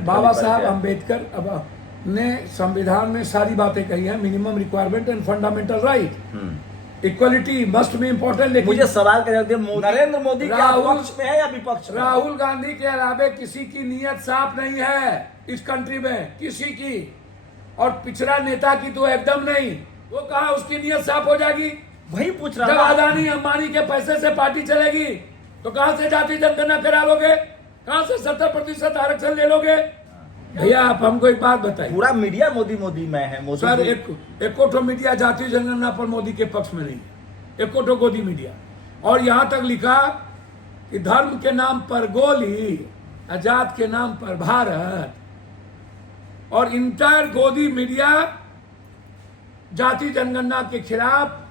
बाबा साहब अम्बेडकर अब ने संविधान में सारी बातें कही हैं, minimum requirement and fundamental right, equality must be important. लेकिन मुझे सवाल कर नरेंद्र मोदी क्या पक्ष में है या विपक्ष में? राहुल गांधी के अलावे किसी की नीयत साफ नहीं है इस कंट्री में, किसी की, और पिछड़ा नेता की तो एकदम नहीं। वो कहा उसकी नीयत साफ हो जाएगी? वही पूछ रहा जब हूं। अदानी अंबानी के पैसे से पार्टी चलेगी तो कहां से जाति जनगणना करा लोगे? कहां से 70% आरक्षण ले लोगे? भैया आप हमको एक बात बताइए। पूरा मीडिया मोदी मोदी में है। मोदी सर एको मीडिया जाति जनगणना पर मोदी के पक्ष में नहीं है, एको गोदी मीडिया। और यहां तक लिखा कि धर्म के नाम पर गोली, आजाद के नाम पर भारत, और इंटायर गोदी मीडिया जाति जनगणना के खिलाफ।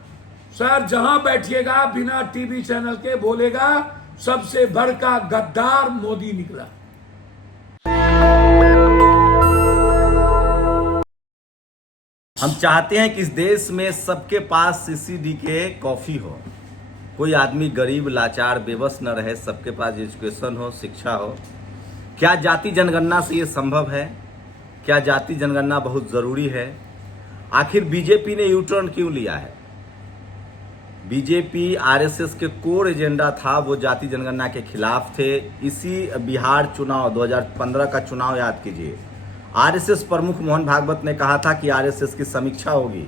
सर जहां बैठिएगा बिना टीवी चैनल के बोलेगा सबसे बड़का गद्दार मोदी निकला। हम चाहते हैं कि इस देश में सबके पास सीसीडी के कॉफी हो, कोई आदमी गरीब लाचार बेबस न रहे, सबके पास एजुकेशन हो, शिक्षा हो। क्या जाति जनगणना से ये संभव है? क्या जाति जनगणना बहुत जरूरी है? आखिर बीजेपी ने यू टर्न क्यों लिया है? बीजेपी आरएसएस के कोर एजेंडा था वो जाति जनगणना के खिलाफ थे। इसी बिहार चुनाव 2015 का चुनाव याद कीजिए, आरएसएस प्रमुख मोहन भागवत ने कहा था कि आरएसएस की समीक्षा होगी।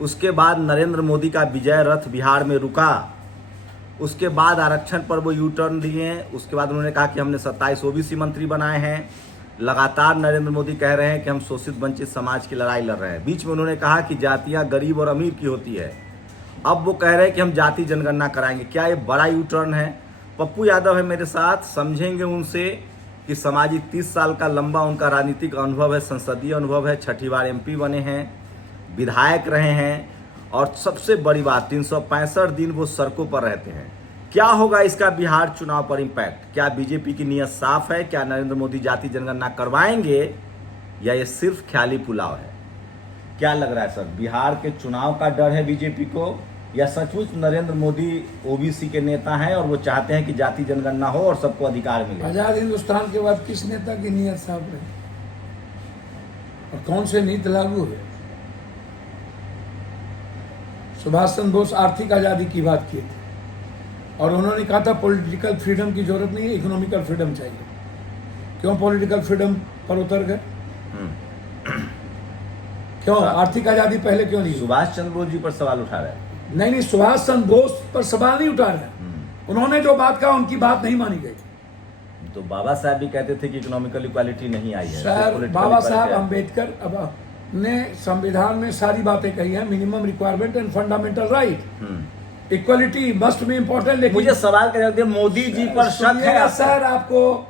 उसके बाद नरेंद्र मोदी का विजय रथ बिहार में रुका। उसके बाद आरक्षण पर वो यू टर्न लिए। उसके बाद उन्होंने कहा कि हमने 27 ओबीसी मंत्री बनाए हैं। लगातार नरेंद्र मोदी कह रहे हैं कि हम शोषित वंचित समाज की लड़ाई लड़ रहे हैं। बीच में उन्होंने कहा कि जातियां गरीब और अमीर की होती है। अब वो कह रहे हैं कि हम जाति जनगणना कराएंगे। क्या ये बड़ा यू टर्न है? पप्पू यादव है मेरे साथ, समझेंगे उनसे कि सामाजिक 30 साल का लंबा उनका राजनीतिक अनुभव है, संसदीय अनुभव है, 6ठी बार एमपी बने हैं, विधायक रहे हैं, और सबसे बड़ी बात 365 दिन वो सड़कों पर रहते हैं। क्या होगा इसका बिहार चुनाव पर इम्पैक्ट? क्या बीजेपी की नीयत साफ है? क्या नरेंद्र मोदी जाति जनगणना करवाएंगे या ये सिर्फ ख्याली पुलाव है? क्या लग रहा है सर, बिहार के चुनाव का डर है बीजेपी को, या सचमुच नरेंद्र मोदी ओबीसी के नेता हैं और वो चाहते हैं कि जाति जनगणना हो और सबको अधिकार मिले? आजाद हिंदुस्तान के बाद किस नेता की नीयत साफ रही और कौन से नीति लागू है? सुभाष चंद्र बोस आर्थिक आजादी की बात की थी और उन्होंने कहा था पॉलिटिकल फ्रीडम की जरूरत नहीं है, इकोनॉमिकल फ्रीडम चाहिए। क्यों पॉलिटिकल फ्रीडम पर उतर गए? क्यों आर्थिक आजादी पहले क्यों नहीं? सुभाष चंद्र बोस जी पर सवाल उठा रहे हैं। नहीं, सुभाष चंद्र बोस पर सवाल नहीं उठा रहे। उन्होंने जो बात कहा उनकी बात नहीं मानी गई। तो बाबा साहब भी कहते थे कि इकोनॉमिकल इक्वालिटी नहीं आई है। सर बाबा साहब अम्बेडकर अब ने संविधान में सारी बातें कही हैं, minimum requirement and fundamental right, equality must be important. लेकिन मुझे सवाल कर मोदी जी पर शक है सर आपको?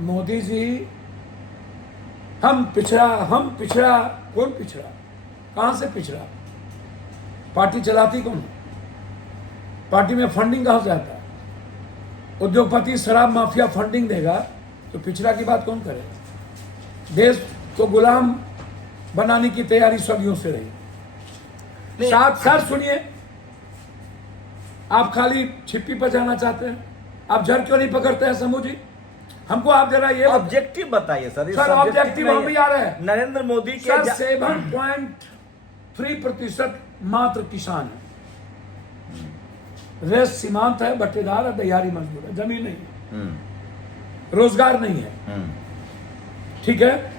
मोदी जी हम पिछड़ा कौन पिछड़ा? कहां से पिछड़ा? पार्टी चलाती कौन? पार्टी में फंडिंग कहां से आता है? उद्योगपति शराब माफिया फंडिंग देगा तो पिछड़ा की बात कौन करेगा? देश को गुलाम बनाने की तैयारी सदियों से रही। साथ साथ सुनिए, आप खाली छिप्पी पर जाना चाहते हैं, आप जड़ क्यों नहीं पकड़ते हैं समूह जी? हमको आप जरा ये ऑब्जेक्टिव बताइए सर। सर ऑब्जेक्टिव हम भी आ रहे हैं। नरेंद्र मोदी के 7.3% मात्र किसान है, रेस सीमांत है, बट्टेदार है, दहियारी मजदूर है, जमीन नहीं है, रोजगार नहीं है, ठीक है?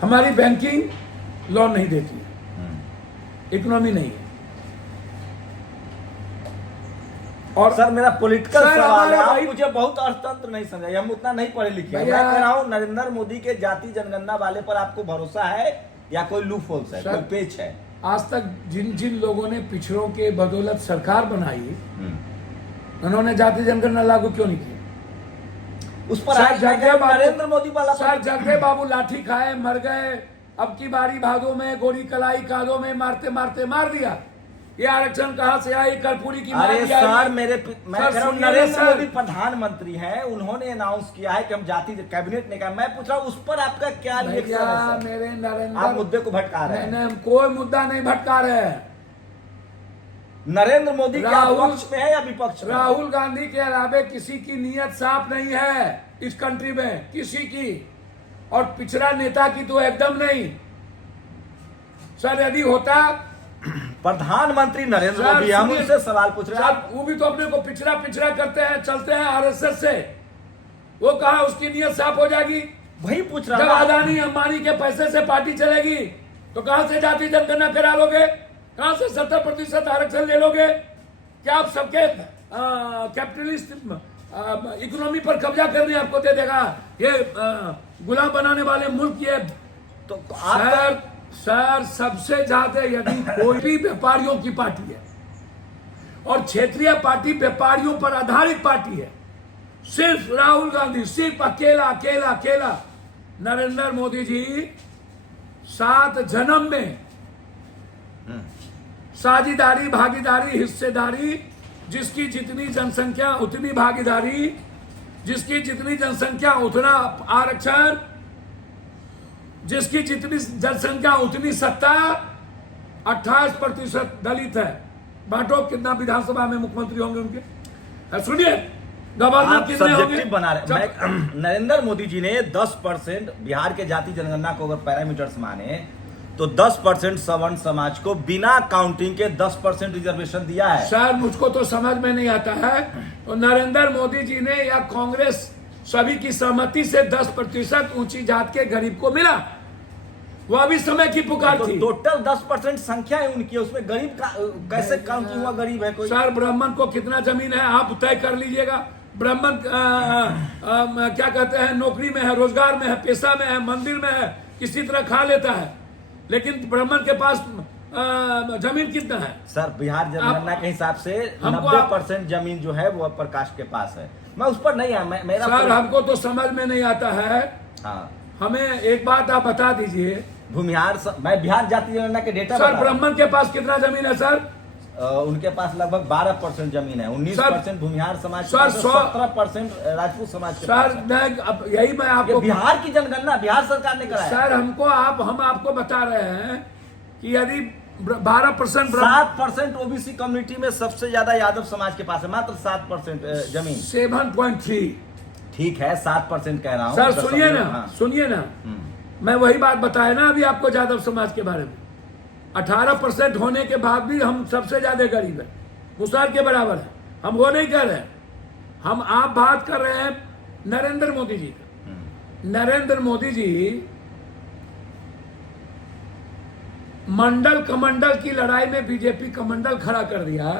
हमारी बैंकिंग लोन नहीं देती है, इकोनॉमी नहीं है। और सर मेरा पॉलिटिकल सवाल है, आप मुझे बहुत अर्थतंत्र नहीं समझे, हम उतना नहीं पढ़े लिखे। मैं कह रहा हूँ नरेंद्र मोदी के जाति जनगणना वाले पर आपको भरोसा है या कोई लूप होल्स है, कोई पेच है? आज तक जिन जिन लोगों ने पिछड़ों के बदौलत सरकार बनाई, उन्होंने जाति जनगणना लागू क्यों नहीं की? उस पर नरेंद्र मोदी वाला सर जगदे बाबू लाठी खाए मर गए, अब की बारी भादों में गोली कलाई कादों में मारते मारते मार दिया। ये आरक्षण कहां से आई? कर्पूरी की अरे सर मैं कह रहा हूं नरेंद्र मोदी प्रधानमंत्री हैं, उन्होंने अनाउंस किया है कि हम जाति, कैबिनेट ने कहा। मैं पूछ रहा हूं उस पर आपका क्या रिएक्शन है? मेरे नरेंद्र, आप मुद्दे को भटका रहे हैं। कोई मुद्दा नहीं भटका रहे हैं। नरेंद्र मोदी क्या राहुल- पक्ष में है या विपक्ष में? राहुल गांधी के अलावे किसी की नीयत साफ नहीं है इस कंट्री में, किसी की, और पिछड़ा नेता की तो एकदम नहीं। सर यदि होता, प्रधानमंत्री नरेंद्र सर, मोदी, हम सुनिए, उनसे सवाल पूछ रहे हैं। सर वो भी तो अपने को पिछड़ा पिछड़ा करते हैं, चलते हैं आरएसएस से। वो कहा उसकी नीयत साफ हो जाएगी? वही पूछ जब रहा हूं। अदानी अंबानी के पैसे से पार्टी चलेगी तो कहां से जाति जनगणना करा लोगे? कहां से 70% आरक्षण ले लोगे? क्या आप सबके कैपिटलिस्ट इकोनॉमी पर कब्जा करने आपको दे देगा? ये गुलाम बनाने वाले मुल्क ये तो आप सर सबसे ज्यादा यदि कोई भी व्यापारियों की पार्टी है और क्षेत्रीय पार्टी व्यापारियों पर आधारित पार्टी है, सिर्फ राहुल गांधी, सिर्फ अकेला अकेला अकेला नरेंद्र मोदी जी 7 जन्म में साझेदारी, भागीदारी, हिस्सेदारी, जिसकी जितनी जनसंख्या उतनी भागीदारी, जिसकी जितनी जनसंख्या उतना आरक्षण, जिसकी जितनी जनसंख्या उतनी सत्ता। 28% दलित है, बांटो कितना विधानसभा में मुख्यमंत्री होंगे उनके? सुनिए, गवर्नर आप कितने होंगे? सब्जेक्टिव बना रहे नरेंद्र मोदी जी ने 10% बिहार के जाति जनगणना को अगर पैरामीटर्स माने तो 10% सवर्ण समाज को बिना काउंटिंग के 10% रिजर्वेशन दिया है। सर मुझको तो समझ में नहीं आता है, तो नरेंद्र मोदी जी ने या कांग्रेस सभी की सहमति से 10% ऊंची जात के गरीब को मिला। वह भी समय की पुकार तो थी। टोटल 10% संख्या है उनकी, उसमें गरीब का कैसे काउंटिंग हुआ? गरीब है कोई? सर ब्राह्मण को कितना जमीन है आप तय कर लीजिएगा। ब्राह्मण क्या कहते हैं, नौकरी में है, रोजगार में है, पेशा में है, मंदिर में है, किसी तरह खा लेता है, लेकिन ब्राह्मण के पास जमीन कितना है? सर बिहार जनगणना के हिसाब से हमको 90% जमीन जो है वो प्रकाश के पास है। मैं उस पर नहीं आया, मेरा सर हमको तो समझ में नहीं आता है। हाँ, हमें एक बात आप बता दीजिए, मैं बिहार जाति जनगणना के डेटा सर ब्राह्मण के पास कितना जमीन है सर? उनके पास लगभग 12% जमीन है, 19% भूमिहार समाज के सर, पास है, 100 17% राजपूत समाज के पास सर है। मैं अब यही मैं ये आपको, बिहार की जनगणना बिहार सरकार ने कराया। सर हम आपको बता रहे हैं कि यदि 12% 7% ओबीसी कम्युनिटी में सबसे ज्यादा यादव समाज के पास है, मात्र 7% जमीन। 7.3। ठीक है, 7% कह रहा हूँ। सर सुनिए ना, हाँ। सुनिए ना, मैं वही बात बताया ना अभी आपको यादव समाज के बारे में। 18% होने के बाद भी हम सबसे ज्यादा गरीब है, मुसलमान के बराबर है। हम वो नहीं कह रहे हैं, आप बात कर रहे हैं नरेंद्र मोदी जी का। नरेंद्र मोदी जी मंडल कमंडल की लड़ाई में बीजेपी कमंडल खड़ा कर दिया।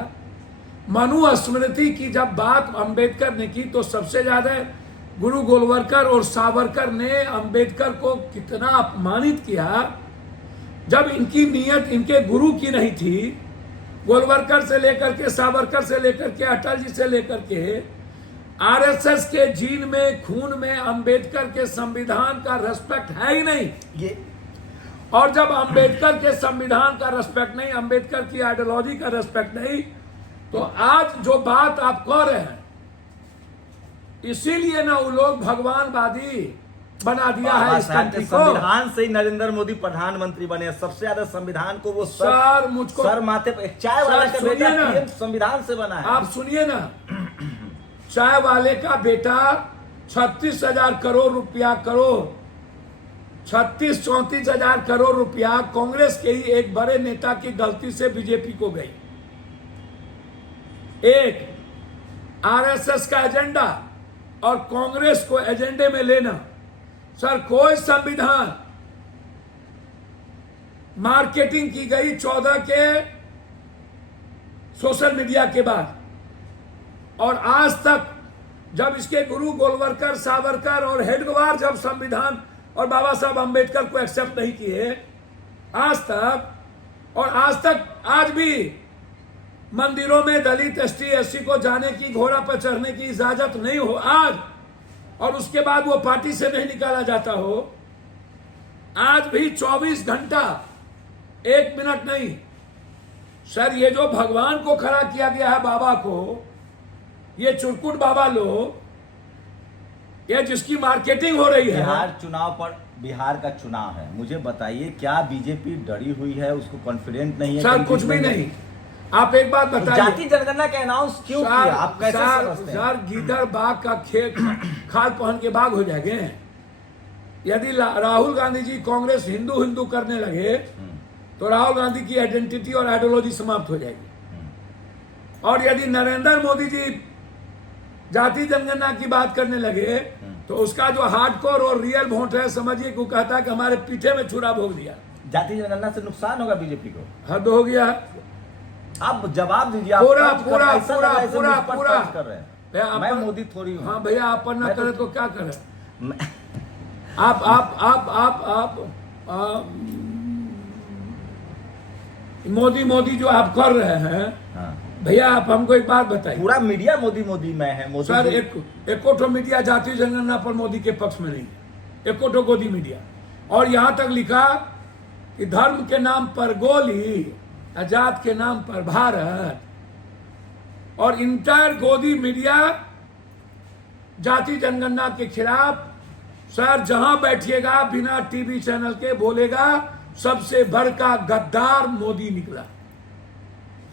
मनुस्मृति की जब बात अंबेडकर ने की तो सबसे ज्यादा गुरु गोलवलकर और सावरकर ने अंबेडकर को कितना अपमानित किया, जब इनकी नीयत इनके गुरु की नहीं थी। गोलवलकर से लेकर के, सावरकर से लेकर के, अटल जी से लेकर के, आरएसएस के जीन में, खून में अंबेडकर के संविधान का रेस्पेक्ट है ही नहीं। ये और जब अंबेडकर के संविधान का रेस्पेक्ट नहीं, अंबेडकर की आइडियोलॉजी का रेस्पेक्ट नहीं, तो आज जो बात आप कह रहे हैं, इसीलिए ना वो लोग भगवानवादी बना दिया है इस कंट्री को। संविधान से ही नरेंद्र मोदी प्रधानमंत्री बने। सबसे ज्यादा संविधान को वो सर मुझको सर माथे पे, एक चाय वाला सर, का बेटा सुनिए ना। पीएम संविधान से बना है। आप सुनिए ना, चाय वाले का बेटा 36,000 करोड़ रुपया, 36-34 करोड़ रुपया कांग्रेस के ही एक बड़े नेता की गलती से बीजेपी को गई। एक आरएसएस का एजेंडा और कांग्रेस को एजेंडे में लेना। सर कोई संविधान मार्केटिंग की गई 14 के सोशल मीडिया के बाद, और आज तक जब इसके गुरु गोलवलकर, सावरकर और हेडगेवार जब संविधान और बाबा साहब अंबेडकर को एक्सेप्ट नहीं किए आज तक, और आज भी मंदिरों में दलित, एसटी, एससी को जाने की, घोड़ा पर चढ़ने की इजाजत नहीं हो आज, और उसके बाद वो पार्टी से नहीं निकाला जाता हो। आज भी 24 घंटा 1 मिनट नहीं। सर ये जो भगवान को खड़ा किया गया है, बाबा को, ये चुरकुट बाबा लोग, ये जिसकी मार्केटिंग हो रही है। बिहार का चुनाव है, मुझे बताइए क्या बीजेपी डरी हुई है, उसको कॉन्फिडेंट नहीं है? सर कुछ भी नहीं। आप एक बात बताइए, जाति जनगणना का अनाउंस क्यों किया, आप कैसे समझते हैं? सर गीदड़ बाघ का खाल पहन के बाघ हो जाएंगे। यदि राहुल गांधी जी कांग्रेस हिंदू हिंदू करने लगे तो राहुल गांधी की आइडेंटिटी और आइडियोलॉजी समाप्त हो जाएगी। और यदि नरेंद्र मोदी जी जाति जनगणना की बात करने लगे तो उसका जो हार्डकोर और रियल वोट है, समझिए कि वो कहता है कि हमारे पीछे में छुरा भोग दिया। जाति जनगणना से नुकसान होगा बीजेपी को? हद हो गया। आप जवाब दीजिए। आप पूरा तर्क कर पूरा रहे हैं, ऐसा लग पूरा रहा है जैसे पूरा मुझ पर पूरा तर्क कर रहे हैं। भैया मैं अपन- मोदी थोड़ी हूँ। हाँ भैया, अपन ना मैं तो- करे तो क्या करे। मैं- आप मोदी मोदी जो आप कर रहे हैं, हाँ। भैया आप हमको एक बात बताइए। पूरा मीडिया मोदी मोदी में है। मोदी सर जी- एको ठो मीडिया जाति जनगणना पर मोदी के पक्ष में नहीं है, एको ठो गोदी मीडिया। और यहां तक लिखा कि धर्म के नाम पर गोली, आजाद के नाम पर भारत। और इंटायर गोदी मीडिया जाति जनगणना के खिलाफ सर जहां बैठिएगा बिना टीवी चैनल के बोलेगा सबसे बड़का गद्दार मोदी निकला।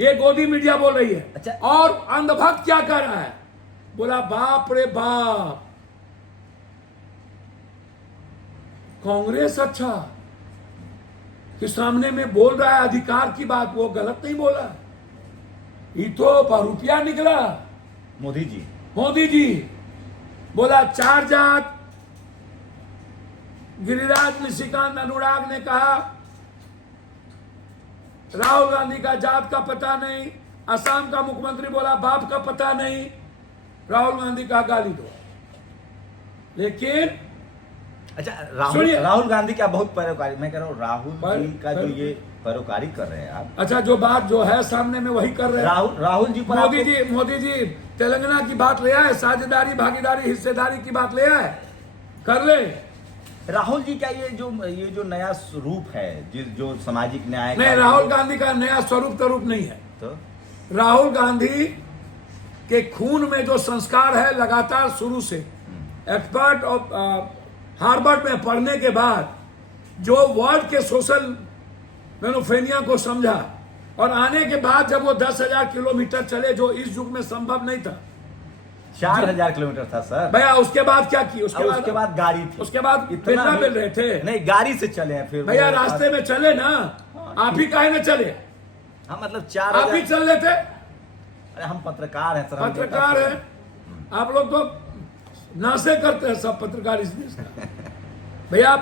ये गोदी मीडिया बोल रही है। अच्छा। और अंधभक्त क्या कर रहा है, बोला बाप रे बाप कांग्रेस अच्छा कि सामने में बोल रहा है अधिकार की बात, वो गलत नहीं बोला। ये तो बहुरूपिया निकला। मोदी जी मोदी जी बोला 4 जात। गिरिराज निशिकांत अनुराग ने कहा राहुल गांधी का जात का पता नहीं। असम का मुख्यमंत्री बोला बाप का पता नहीं। राहुल गांधी का गाली दो। लेकिन अच्छा, सुनिए। राहुल गांधी का बहुत पैरोकारी, मैं कह रहा हूँ राहुल जी का जो पर- ये पैरोकारी कर रहे हैं आप। अच्छा, जो बात जो है सामने में वही कर रहे हैं। राहुल जी पर मोदी जी तेलंगाना की बात ले आए, साझेदारी भागीदारी हिस्सेदारी की बात ले आए, कर ले। राहुल जी का ये जो नया रूप है, जो सामाजिक न्याय नहीं, का- राहुल गांधी का नया स्वरूप नहीं है। तो राहुल गांधी के खून में जो संस्कार है लगातार शुरू से, एक्सपर्ट ऑफ हार्वर्ड में पढ़ने के बाद जो वर्ल्ड के सोशल मैनोफेनिया को समझा और आने के बाद जब वो 10,000 किलोमीटर चले जो इस युग में संभव नहीं था। 4,000 किलोमीटर था सर। भैया उसके बाद क्या की? उसके बाद गाड़ी थी। उसके बाद इतना प्रेरणा भी- मिल रहे थे। नहीं, गाड़ी से चले हैं फिर भैया वो- रास्ते में चले ना, आप ही काहे न चले? हाँ, मतलब आप ही 4,000। चल लेते। अरे हम पत्रकार हैं सर, हम पत्रकार देता- है आप लोग, तो नासे करते हैं सब पत्रकार इस देश का। भैया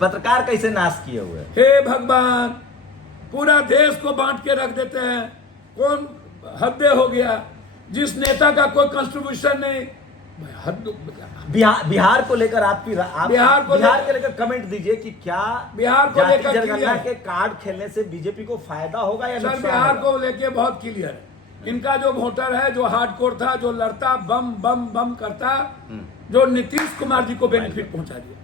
पत्रकार कैसे नाश किए हुए? हे भगवान, पूरा देश को बांट के रख देते हैं। कौन हद्दे हो गया, जिस नेता का कोई कंट्रीब्यूशन नहीं। हद बिहार को लेकर आपकी बिहार को के लेकर कमेंट दीजिए कि क्या बिहार को जाति लेकर जनगणना क्लियर के कार्ड खेलने से बीजेपी को फायदा होगा या सर, नुकसान बिहार होगा? को लेके बहुत क्लियर है। इनका जो वोटर है, जो हार्डकोर था, जो लड़ता बम बम बम करता, जो नीतीश कुमार जी को बेनिफिट पहुंचा दिया।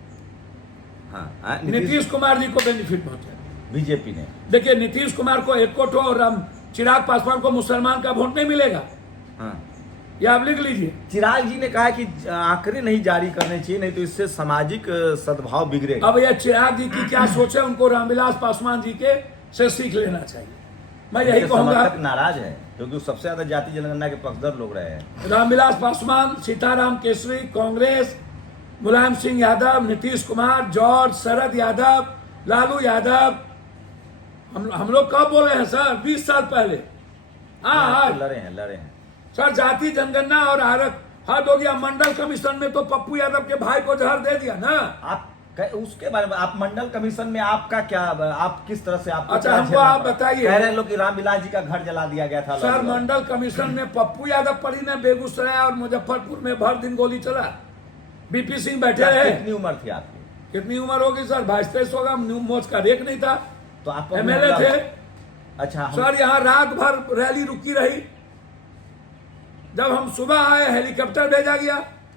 हाँ, नीतीश कुमार जी को बेनिफिट पहुंचा। बीजेपी ने देखिए नीतीश कुमार को एक कोटो और चिराग पासवान को मुसलमान का वोट नहीं मिलेगा, हाँ। ये आप लिख लीजिए। चिराग जी ने कहा कि आंकड़े नहीं जारी करने चाहिए, नहीं तो इससे सामाजिक सद्भाव बिगड़ेगा। अब ये चिराग जी की क्या सोच है, उनको रामविलास पासवान जी के से सीख लेना चाहिए। मैं यही उनके कहूंगा। समर्थक नाराज है क्योंकि वो सबसे ज्यादा जाति जनगणना के पक्षधर लोग रहे हैं। रामविलास पासवान, सीताराम केसरी, कांग्रेस, मुलायम सिंह यादव, नीतीश कुमार, जॉर्ज, शरद यादव, लालू यादव, हम लोग कब बोले हैं सर? 20 साल पहले। हाँ, लड़े हैं सर जाति जनगणना और हद हो गया। मंडल कमीशन में तो पप्पू यादव के भाई को जहर दे दिया ना। आप उसके बारे में, आप मंडल कमीशन में आपका क्या, आप किस तरह से आपको अच्छा, क्या हमको झेलना आप पड़ा? बताइए। कह रहे हैं लोग कि रामविलास जी का घर जला दिया गया था। सर मंडल कमीशन में पप्पू यादव पड़ी ने बेगूसराय और मुजफ्फरपुर में भर दिन गोली चला। बीपी सिंह बैठे रहे। कितनी उम्र थी आपकी? कितनी उम्र होगी सर? 22-23 होगा। मोच का रेक नहीं था, तो आप एमएलए थे। अच्छा सर यहाँ रात भर रैली रुकी रही। जब हम सुबह आए हेलीकॉप्टर भेजा गया,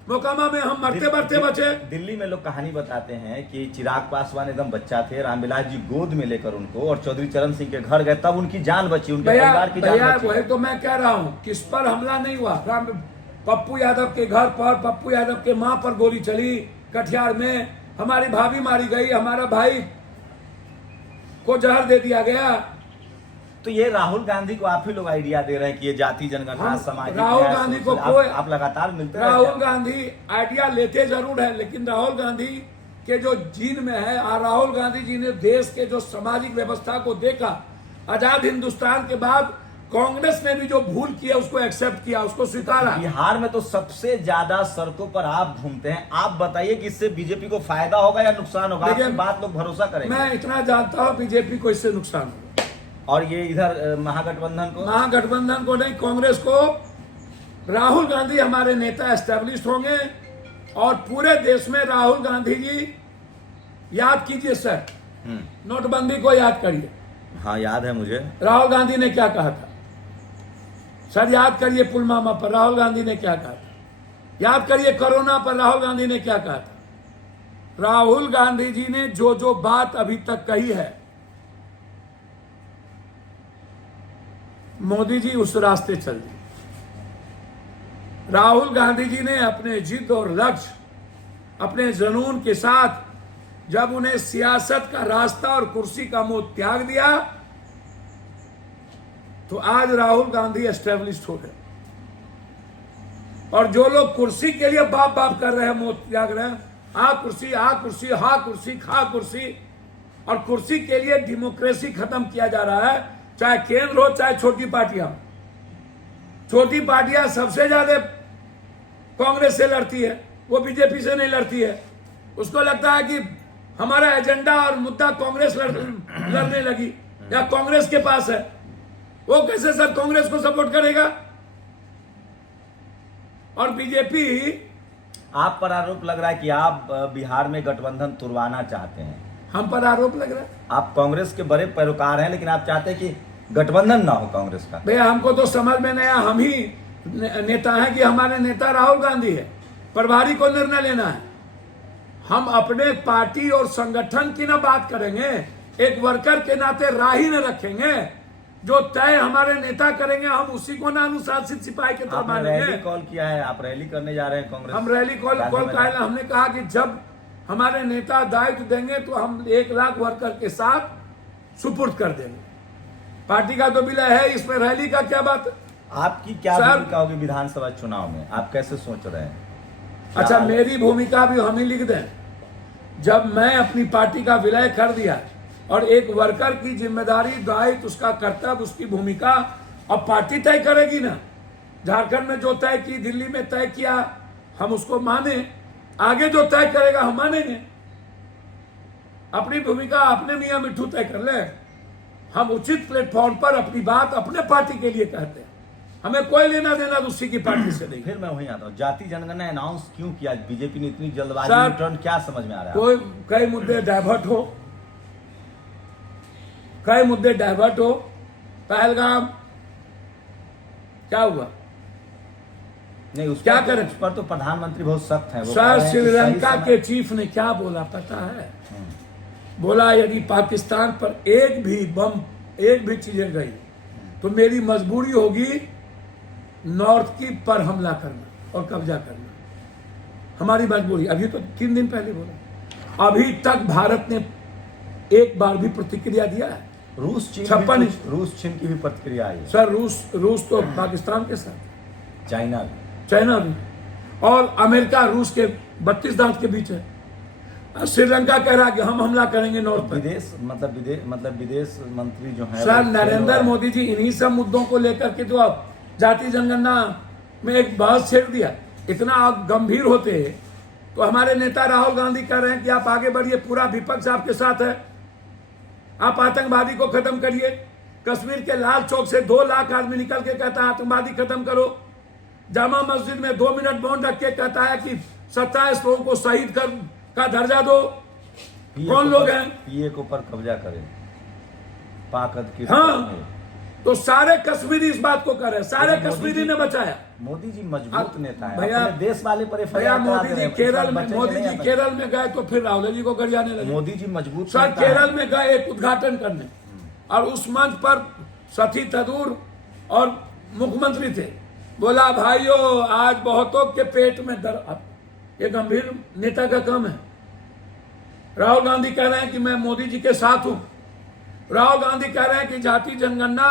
मोकामा में हम मरते मरते बचे। दिल्ली में लोग कहानी बताते हैं कि चिराग पासवान एकदम बच्चा थे, रामविलास जी गोद में लेकर उनको और चौधरी चरण सिंह के घर गए, तब उनकी जान बची, उनके परिवार की जान भैया बची। वही तो मैं कह रहा हूँ, किस पर हमला नहीं हुआ। पप्पू यादव के घर पर, पप्पू यादव के माँ पर गोली चली कटिहार में, हमारी भाभी मारी गई, हमारा भाई को जहर दे दिया गया। तो ये राहुल गांधी को आप ही लोग आइडिया दे रहे हैं कि ये जाति जनगणना हम सामाजिक राहुल न्याय, गांधी को सोशल, कोई आप लगातार मिलते हैं राहुल क्या? गांधी आइडिया लेते जरूर है, लेकिन राहुल गांधी के जो जीन में है, और राहुल गांधी जी ने देश के जो सामाजिक व्यवस्था को देखा, आजाद हिंदुस्तान के बाद कांग्रेस ने भी जो भूल किया उसको एक्सेप्ट किया, उसको स्वीकारा। बिहार में तो सबसे ज्यादा सड़कों पर आप घूमते हैं, आप बताइए कि इससे बीजेपी को फायदा होगा या नुकसान होगा? देखिए, आपकी बात लोग भरोसा करेंगे? मैं इतना जानता हूं बीजेपी को इससे नुकसान होगा। और ये इधर महागठबंधन को नहीं, कांग्रेस को। राहुल गांधी हमारे नेता एस्टेब्लिश होंगे और पूरे देश में राहुल गांधी जी, याद कीजिए सर, नोटबंदी को याद करिए। हाँ, याद है मुझे। राहुल गांधी ने क्या कहा था सर? याद करिए पुलवामा पर राहुल गांधी ने क्या कहा था, याद करिए कोरोना पर राहुल गांधी ने क्या कहा था। राहुल गांधी जी ने जो जो बात अभी तक कही है, मोदी जी उस रास्ते चल दिए। राहुल गांधी जी ने अपने जिद और लक्ष्य, अपने जुनून के साथ जब उन्हें सियासत का रास्ता और कुर्सी का मोह त्याग दिया, तो आज राहुल गांधी एस्टेब्लिश्ड हो गए। और जो लोग कुर्सी के लिए बाप बाप कर रहे हैं, मोह त्याग रहे हैं, आ कुर्सी, हा कुर्सी, खा कुर्सी, और कुर्सी के लिए डेमोक्रेसी खत्म किया जा रहा है, चाहे केंद्र हो चाहे छोटी पार्टियां। छोटी पार्टियां सबसे ज्यादा कांग्रेस से लड़ती है, वो बीजेपी से नहीं लड़ती है। उसको लगता है कि हमारा एजेंडा और मुद्दा कांग्रेस लड़ने लगी या कांग्रेस के पास है। वो कैसे सर कांग्रेस को सपोर्ट करेगा? और बीजेपी, आप पर आरोप लग रहा है कि आप बिहार में गठबंधन तुड़वाना चाहते हैं। हम पर आरोप लग रहा है। आप कांग्रेस के बड़े पैरोकार हैं, लेकिन आप चाहते हैं कि गठबंधन ना हो कांग्रेस का। भैया हमको तो समझ में नहीं आया, हम ही नेता हैं कि हमारे नेता राहुल गांधी है? प्रभारी को निर्णय लेना है। हम अपने पार्टी और संगठन की ना बात करेंगे, एक वर्कर के नाते राही न रखेंगे। जो तय हमारे नेता करेंगे हम उसी को ना अनुशासित सिपाही के तरह मानेंगे। रैली कॉल किया है, आप रैली करने जा रहे हैं कांग्रेस? हम रैली कॉल हमने कहा कि जब हमारे नेता दायित्व देंगे तो हम 1 लाख वर्कर के साथ सुपुर्द कर देंगे। पार्टी का तो विलय है, इसमें रैली का क्या बात? आपकी क्या भूमिका होगी विधानसभा चुनाव में, आप कैसे सोच रहे हैं? अच्छा, मेरी भूमिका भी हम ही लिख दें। जब मैं अपनी पार्टी का विलय कर दिया और एक वर्कर की जिम्मेदारी, दायित्व, उसका कर्तव्य, उसकी भूमिका अब पार्टी तय करेगी ना। झारखंड में जो तय की, दिल्ली में तय किया, हम उसको माने। आगे जो तय करेगा हम मानेंगे। अपनी भूमिका अपने मियां मिट्ठू तय कर ले। हम उचित प्लेटफॉर्म पर अपनी बात अपने पार्टी के लिए कहते हैं, हमें कोई लेना देना दूसरी की पार्टी से नहीं। फिर मैं वहीं आता हूँ, जाति जनगणना अनाउंस क्यों किया बीजेपी ने इतनी जल्दबाजी सर, में? टर्न क्या समझ में आ रहा है? कोई कई मुद्दे डाइवर्ट हो, पहलगाम क्या हुआ? नहीं, उस क्या पर करें? उस पर तो प्रधानमंत्री बहुत सख्त है। सर, श्रीलंका के चीफ ने क्या बोला पता है? बोला यदि पाकिस्तान पर एक भी बम, एक भी चीजें गई तो मेरी मजबूरी होगी नॉर्थ की पर हमला करना और कब्जा करना। हमारी मजबूरी। अभी तो 3 दिन पहले बोला। अभी तक भारत ने एक बार भी प्रतिक्रिया दिया है? रूस चीन की भी प्रतिक्रिया आई है। सर, रूस तो पाकिस्तान के साथ, चाइना भी, और अमेरिका रूस के 32 दांत के बीच है। श्रीलंका कह रहा है कि हम हमला करेंगे नॉर्थ पर। विदेश मंत्री जो है सर, नरेंद्र मोदी जी इन्हीं सब मुद्दों को लेकर के जो अब जाति जनगणना में एक बहस छेड़ दिया, इतना आप गंभीर होते हैं तो हमारे नेता राहुल गांधी कह रहे हैं कि आप आगे बढ़िए, पूरा विपक्ष आपके साथ है, आप आतंकवादी को खत्म करिए। कश्मीर के लाल चौक से 2 लाख आदमी निकल के कहता है आतंकवादी खत्म करो। जामा मस्जिद में 2 मिनट मौन रख के कहता है कि 27 लोगों को शहीद का दर्जा दो। कौन लोग हैं? पीए के ऊपर कब्जा करें, पाकद की। हाँ, तो सारे कश्मीरी इस बात को कर रहे हैं, सारे कश्मीरी ने बचाया। मोदी जी मजबूत नेता है, भैया, अपने देश वाले पर भैया मोदी जी केरल में गए तो फिर राहुल जी को गरियाने लगे। मोदी जी मजबूत सर, केरल में गए एक उद्घाटन करने और उस मंच पर सती तदूर और मुख्यमंत्री थे। बोला भाइयों, आज बहुतों के पेट में दर्द। ये गंभीर नेता का काम है। राहुल गांधी कह रहे हैं कि मैं मोदी जी के साथ हूं। राहुल गांधी कह रहे हैं कि जाति जनगणना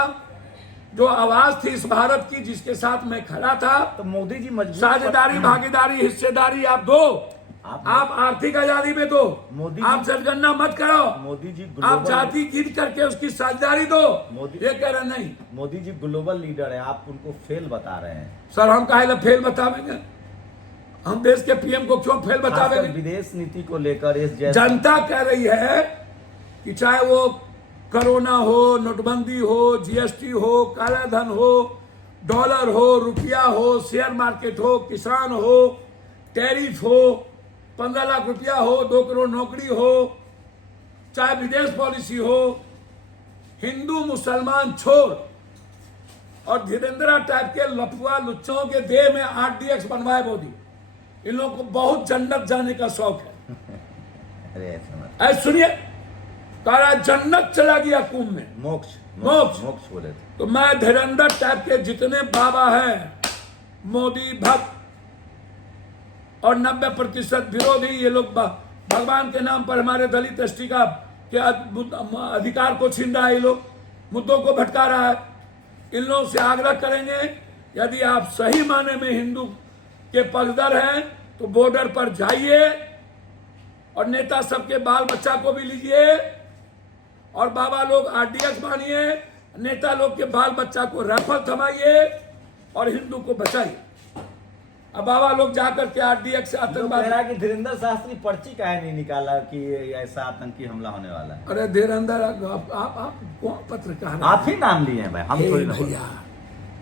जो आवाज थी इस भारत की, जिसके साथ मैं खड़ा था, तो मोदी जी मजबूत साझेदारी, भागीदारी, हिस्सेदारी आप दो, आप आर्थिक आजादी में दो, मोदी आप जनगणना मत करो, मोदी जी आप जाति गिन करके उसकी साझेदारी दो। ये कह रहे नहीं, मोदी जी ग्लोबल लीडर है, आप उनको फेल बता रहे हैं। सर हम काहे फेल बतावेंगे? हम देश के पीएम को क्यों फेल खासकर बतावेंगे? विदेश नीति को लेकर इस जनता कह रही है कि चाहे वो कोरोना हो, नोटबंदी हो, जीएसटी हो, काला धन हो, डॉलर हो, रुपया हो, शेयर मार्केट हो, किसान हो, टैरिफ हो, 15 लाख रुपया हो, 2 करोड़ नौकरी हो, चाहे विदेश पॉलिसी हो, हिंदू मुसलमान छोड़ और धीरेन्द्रा टाइप के लफुआ लुच्चों के देह में RDX बनवाए मोदी। इन लोगों को बहुत जन्नत जाने का शौक है। अरे ऐसा मत। ऐसे सुनिए, तारा जन्नत चला गया कुंभ में, मोक्ष मोक्ष बोले थे। तो मैं धीरेन्द्र टाइप के जितने बाबा हैं, मोदी भक्त और 90% विरोधी, ये लोग भगवान के नाम पर हमारे दलित एसटी का के अधिकार को छीन रहा है, ये लोग मुद्दों को भटका रहा है। इन लोगों से आग्रह करेंगे, यदि आप सही माने में हिंदू के पक्षधर हैं तो बॉर्डर पर जाइए और नेता सबके बाल बच्चा को भी लीजिए और बाबा लोग RDX मानिए, नेता लोग के बाल बच्चा को राइफल थमाइए और हिंदू को बचाइए। अब बाबा लोग जाकर के RDX से आतंकवाद कि धीरेन्द्र शास्त्री पर्ची काहे नहीं निकाला कि ऐसा आतंकी हमला होने वाला है? अरे धीरेन्द्र आप कौन पत्रकार हैं? आप ही नाम लिए हैं भाई, हम थोड़ी ना। भैया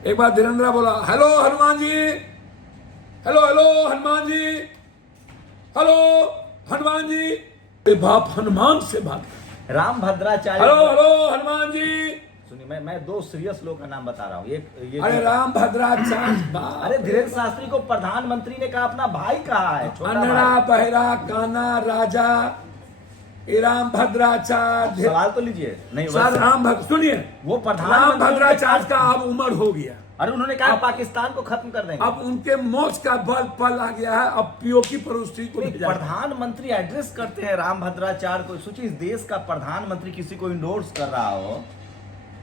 एक बार धीरेन्द्र बोला, hello Hanuman ji, hello Hanuman ji, hello Hanuman ji. अरे बाप हनुमान से बात कर। राम भद्राचार्य। हेलो हनुमान जी। सुनिए, मैं 2 सीरियस लोग का नाम बता रहा हूँ। ये अरे राम भद्राचार्य। अरे धीरेन्द्र शास्त्री को प्रधानमंत्री ने कहा अपना भाई कहा है, छोटा अन्ना भाई। बहरा काना राजा राम भद्राचार्य। सवाल तो लीजिए। नहीं सर राम भद्र सुनिए, वो राम प्रधानमंत्री भद्राचार्य का अब उम्र हो गया। अरे उन्होंने कहा पाकिस्तान को खत्म कर देंगे। अब उनके मोक्ष का बल पल आ गया है। अब POK पर उस को भेजा है। प्रधानमंत्री एड्रेस करते हैं राम भद्राचार्य को। सोचिए, इस देश का प्रधानमंत्री किसी को इंडोर्स कर रहा हो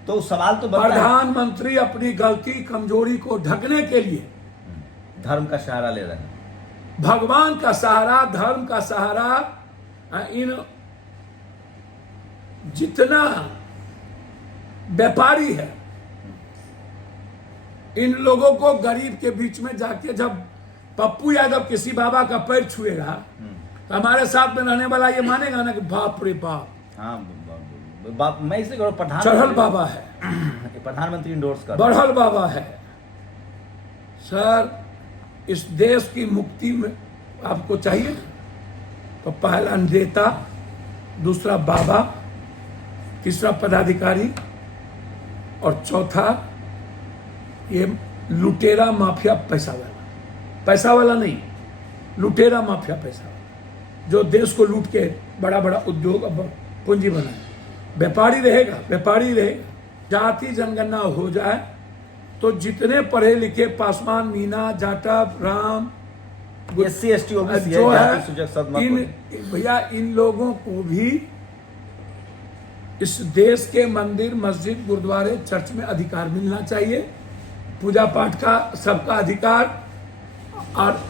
तो सवाल तो बनता है। प्रधानमंत्री अपनी गलती कमजोरी को ढकने के लिए धर्म का सहारा ले रहे हैं। भगवान का सहारा, धर्म का सहारा, इन जितना व्यापारी है इन लोगों को गरीब के बीच में जाके जब पप्पू यादव किसी बाबा का पैर छुएगा तो हमारे साथ में रहने वाला ये मानेगा ना कि बाप रे बाप, हाँ मैं इसे कह रहा हूं, चढ़ल बाबा है, प्रधानमंत्री इंडोर्स कर बढ़ल बाबा है। सर इस देश की मुक्ति में आपको चाहिए तो पहला नेता, दूसरा बाबा, तीसरा पदाधिकारी और चौथा ये लुटेरा माफिया पैसा वाला नहीं, लुटेरा माफिया पैसा वाला, जो देश को लूट के बड़ा बड़ा उद्योग पूंजी बनाए। व्यापारी रहेगा। जाति जनगणना हो जाए तो जितने पढ़े लिखे Paswan, Meena, Jatav, Ram, SC ST OBC जो है इन भैया इन लोगों को भी इस देश के मंदिर, मस्जिद, गुरुद्वारे, चर्च में अधिकार मिलना चाहिए। पूजा पाठ का सबका अधिकार। और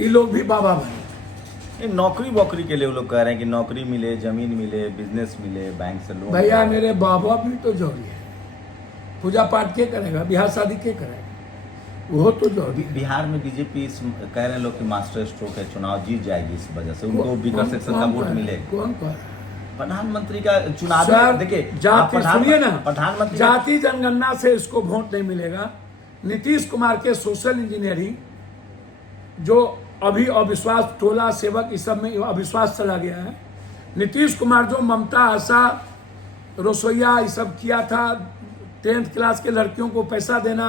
ये लोग भी बाबा बने। नौकरी वोकरी के लिए वो लोग कह रहे हैं कि नौकरी मिले, जमीन मिले, बिजनेस मिले, बैंक से लोन। भैया मेरे बाबा भी तो जरूरी है। पूजा पाठ के करेगा, बिहार शादी के करेगा, वो तो जरूरी। बिहार में बीजेपी कह रहे हैं लोग कि मास्टर स्ट्रोक है, चुनाव जीत जाएगी इस वजह से, उनको बीकर सेक्शन का वोट मिले। कौन कह रहा है? प्रधानमंत्री का चुनाव देखिए, सुनिए ना, प्रधानमंत्री जाति जनगणना से इसको वोट नहीं मिलेगा। नीतीश कुमार के सोशल इंजीनियरिंग जो अभी अविश्वास, टोला सेवक इस सब में अविश्वास चला गया है। नीतीश कुमार जो ममता, आशा, रसोईया ये सब किया था, 10th क्लास के लड़कियों को पैसा देना,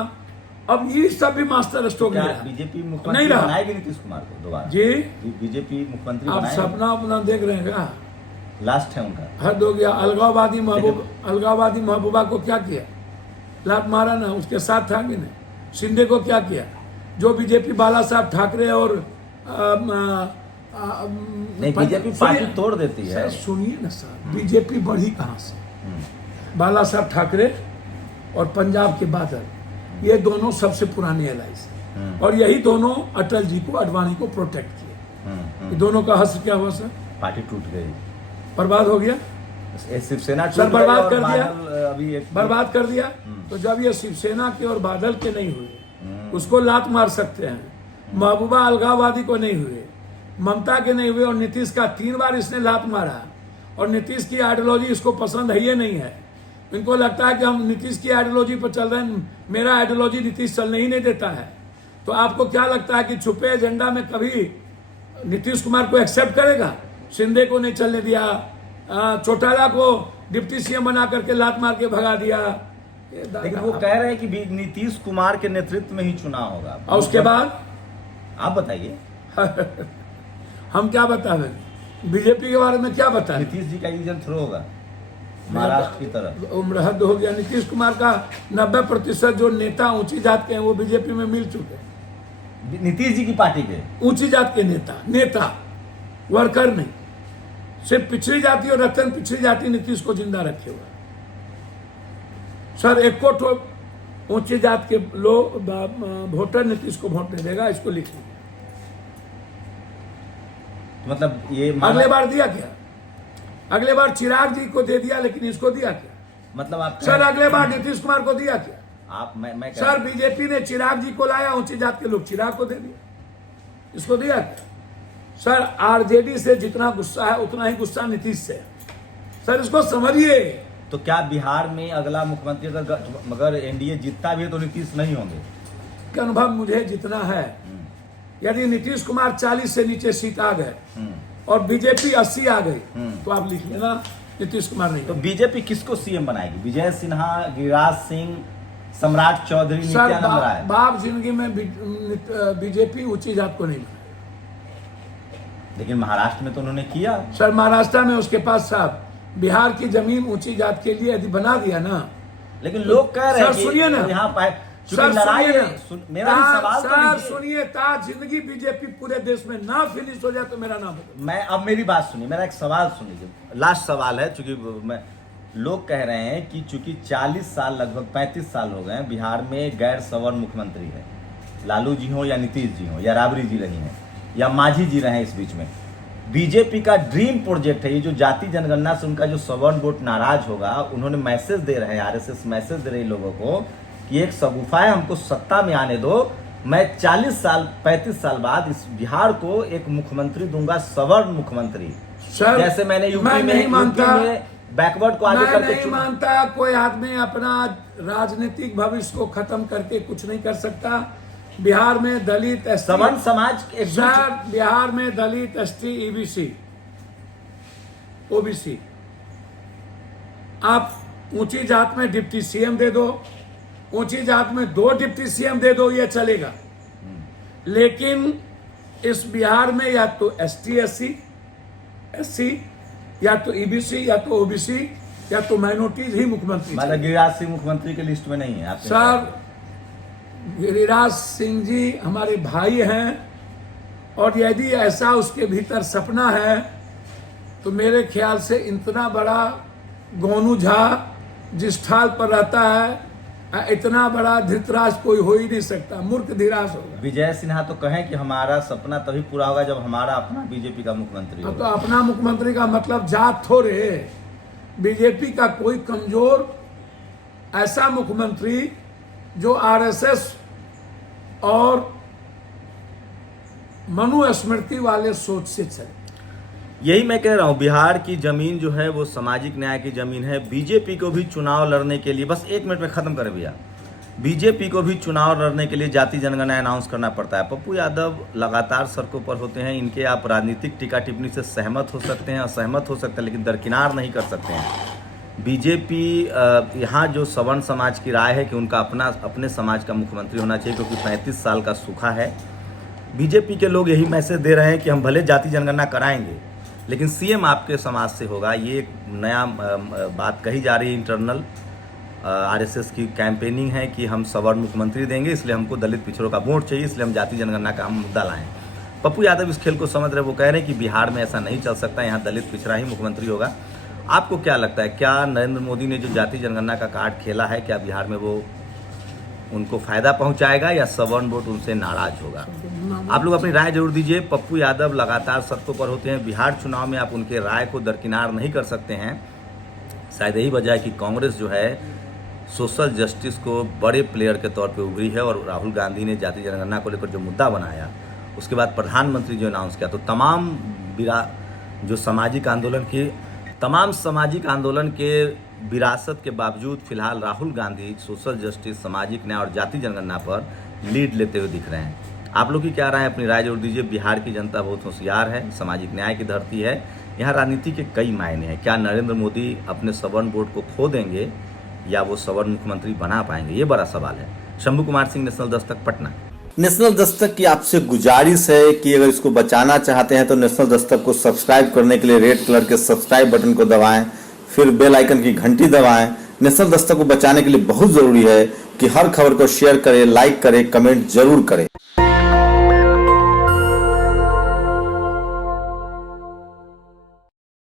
अब ये सब भी मास्टर स्ट्रोक बीजेपी मुख्यमंत्री बनाएगी नीतीश कुमार को दोबारा। जी बीजेपी मुख्यमंत्री आप सपना अपना देख रहे हैं क्या? लास्ट है उनका, हद हो गया। अलगाववादी महबूबा को क्या किया? लात मारा ना, उसके साथ था कि नहीं? शिंदे को क्या किया? जो बीजेपी बाला साहब ठाकरे और नहीं, बीजेपी पार्टी तोड़ देती है। सुनिए ना सर, बीजेपी बढ़ी कहाँ से? बाला साहब ठाकरे और पंजाब के बादल, ये दोनों सबसे पुराने एलाइज हैं और यही दोनों अटल जी को, अडवाणी को प्रोटेक्ट किए। ये दोनों का हश्र क्या हुआ सर? पार्टी टूट गई, बर्बाद हो गया शिवसेना सर, बर्बाद कर दिया, अभी एक बर्बाद कर दिया। तो जब ये शिवसेना के और बादल के नहीं हुए, उसको लात मार सकते हैं। महबूबा अलगाववादी को नहीं हुए, ममता के नहीं हुए, और नीतीश का 3 बार इसने लात मारा। और नीतीश की आइडियोलॉजी इसको पसंद है ही नहीं है। इनको लगता है कि हम नीतीश की आइडियोलॉजी पर चल रहे हैं, मेरा आइडियोलॉजी नीतीश चलने ही नहीं देता है। तो आपको क्या लगता है कि छुपे एजेंडा में कभी नीतीश कुमार को एक्सेप्ट करेगा? शिंदे को नहीं चलने दिया, चौटाला को डिप्टी सीएम बना करके लात मार के भगा दिया। लेकिन वो कह रहे हैं कि नीतीश कुमार के नेतृत्व में ही चुनाव होगा। और उसके बाद आप बताइए। हम क्या बताएं? बीजेपी के बारे में क्या बताएं? नीतीश जी का इलेक्शन थ्रो होगा महाराष्ट्र की तरह। उम्र हद हो गया। नीतीश कुमार का 90% जो नेता ऊंची जात के हैं वो बीजेपी में मिल चुके हैं। नीतीश जी की पार्टी के ऊंची जात के नेता वर्कर नहीं, सिर्फ पिछड़ी जाति और रतन पिछड़ी जाति नीतीश को जिंदा रखे हुए। सर एक को ऊंची जात के लोग वोटर नीतीश को वोट नहीं देगा, इसको लिख लीजिए। मतलब ये अगले बार दिया क्या? अगले बार चिराग जी को दे दिया, लेकिन इसको दिया क्या? मतलब आप सर अगले बार नीतीश कुमार को दिया क्या? आप मैं सर बीजेपी ने चिराग जी को लाया, ऊंची जात के लोग चिराग को दे दिया, इसको दिया क्या? सर आरजेडी से जितना गुस्सा है उतना ही गुस्सा नीतीश से है। सर इसको समझिए। तो क्या बिहार में अगला मुख्यमंत्री मगर एनडीए जीतता भी है तो नीतीश नहीं होंगे? का अनुभव मुझे जितना है, यदि नीतीश कुमार 40 से नीचे सीट आ गए और बीजेपी 80 आ गई तो आप लिख लेना नीतीश कुमार नहीं। तो बीजेपी किसको सीएम बनाएगी? विजय सिन्हा, गिरिराज सिंह, सम्राट चौधरी, सर नित्यानंद राय? बाप जिंदगी में बीजेपी ऊंची जात को नहीं बनाएगी। लेकिन महाराष्ट्र में तो उन्होंने किया। सर महाराष्ट्र में उसके पास साहब बिहार की जमीन ऊंची जात के लिए यदि बना दिया ना, लेकिन लोग कह रहे हैं सर सुनिए ना, यहाँ पर सर सुनिए ना, मेरा भी सवाल तो सर लीजिए। सुनिए, जिंदगी बीजेपी पूरे देश में ना फिनिश हो जाए तो मेरा नाम बताओ। मैं अब मेरी बात सुनिए, मेरा एक सवाल सुनिए, लास्ट सवाल है। चूंकि मैं लोग कह रहे हैं कि चूंकि 40 साल लगभग 35 साल हो गए हैं बिहार में गैर सवर्ण मुख्यमंत्री है, लालू जी हो या नीतीश जी हो या राबड़ी जी रही हैं या मांझी जी रहे हैं, इस बीच में बीजेपी का ड्रीम प्रोजेक्ट है ये जो जाति जनगणना से उनका जो सवर्ण वोट नाराज होगा। उन्होंने मैसेज दे रहे हैं, आरएसएस मैसेज दे रही लोगों को कि एक सगुफा है, हमको सत्ता में आने दो, मैं 40 साल 35 साल बाद इस बिहार को एक मुख्यमंत्री दूंगा, सवर्ण मुख्यमंत्री। सर जैसे मैंने यूपी में बैकवर्ड को आगे करके नहीं मानता कोई आदमी अपना राजनीतिक भविष्य को खत्म करके कुछ नहीं कर सकता। बिहार में दलित सवर्ण समाज सर, बिहार में दलित एसटी ईबीसी ओबीसी, आप ऊंची जात में डिप्टी सीएम दे दो, ऊंची जात में 2 डिप्टी सीएम दे दो, ये चलेगा। लेकिन इस बिहार में या तो एसटी एससी या तो ईबीसी या तो ओबीसी या तो माइनॉरिटीज ही मुख्यमंत्री। मतलब गिरिराज सिंह मुख्यमंत्री के लिस्ट में नहीं है आपके? सर गिरिराज सिंह जी हमारे भाई हैं, और यदि ऐसा उसके भीतर सपना है तो मेरे ख्याल से इतना बड़ा गोनू झा जिस ठाल पर रहता है, इतना बड़ा धृतराज कोई हो ही नहीं सकता, मूर्ख धीराज होगा। विजय सिन्हा तो कहें कि हमारा सपना तभी पूरा होगा जब हमारा अपना बीजेपी का मुख्यमंत्री होगा। तो अपना मुख्यमंत्री का मतलब जात थोड़े। बीजेपी का कोई कमजोर ऐसा मुख्यमंत्री जो आरएसएस और मनुस्मृति वाले सोच से चले। यही मैं कह रहा हूं, बिहार की जमीन जो है वो सामाजिक न्याय की जमीन है। बीजेपी को भी चुनाव लड़ने के लिए, बस 1 मिनट में खत्म कर भैया, बीजेपी को भी चुनाव लड़ने के लिए जाति जनगणना अनाउंस करना पड़ता है। पप्पू यादव लगातार सड़कों पर होते हैं, इनके आप राजनीतिक टीका टिप्पणी से सहमत हो सकते हैं, असहमत हो सकते हैं, लेकिन दरकिनार नहीं कर सकते हैं। बीजेपी यहाँ जो सवर्ण समाज की राय है कि उनका अपने समाज का मुख्यमंत्री होना चाहिए, क्योंकि 35 साल का सूखा है। बीजेपी के लोग यही मैसेज दे रहे हैं कि हम भले जाति जनगणना कराएंगे लेकिन सीएम आपके समाज से होगा। ये एक नया बात कही जा रही है। इंटरनल आरएसएस की कैंपेनिंग है कि हम सवर्ण मुख्यमंत्री देंगे, इसलिए हमको दलित पिछड़ों का वोट चाहिए, इसलिए हम जाति जनगणना का हम मुद्दा लाएं। पप्पू यादव इस खेल को समझ रहे, वो कह रहे हैं कि बिहार में ऐसा नहीं चल सकता, यहाँ दलित पिछड़ा ही मुख्यमंत्री होगा। आपको क्या लगता है, क्या नरेंद्र मोदी ने जो जाति जनगणना का कार्ड खेला है, क्या बिहार में वो उनको फायदा पहुंचाएगा या सवर्ण वोट उनसे नाराज होगा? आप लोग अपनी राय जरूर दीजिए। पप्पू यादव लगातार सत्तों पर होते हैं, बिहार चुनाव में आप उनके राय को दरकिनार नहीं कर सकते हैं। शायद यही वजह है कि कांग्रेस जो है सोशल जस्टिस को बड़े प्लेयर के तौर पे उभरी है, और राहुल गांधी ने जाति जनगणना को लेकर जो मुद्दा बनाया, उसके बाद प्रधानमंत्री जो अनाउंस किया, तो तमाम जो सामाजिक आंदोलन के विरासत के बावजूद फिलहाल राहुल गांधी सोशल जस्टिस, सामाजिक न्याय और जाति जनगणना पर लीड लेते हुए दिख रहे हैं। आप लोग की क्या राय है, अपनी राय जरूर दीजिए। बिहार की जनता बहुत होशियार है, सामाजिक न्याय की धरती है, यहाँ राजनीति के कई मायने हैं। क्या नरेंद्र मोदी अपने सवर्ण वोट को खो देंगे या वो सवर्ण मुख्यमंत्री बना पाएंगे, ये बड़ा सवाल है। शंभू कुमार सिंह, नेशनल दस्तक, पटना। नेशनल दस्तक की आपसे गुजारिश है कि अगर इसको बचाना चाहते हैं तो नेशनल दस्तक को सब्सक्राइब करने के लिए रेड कलर के सब्सक्राइब बटन को दबाएं, फिर बेल आइकन की घंटी दबाएं। नेशनल दस्तक को बचाने के लिए बहुत जरूरी है कि हर खबर को शेयर करें, लाइक करें, कमेंट जरूर करें।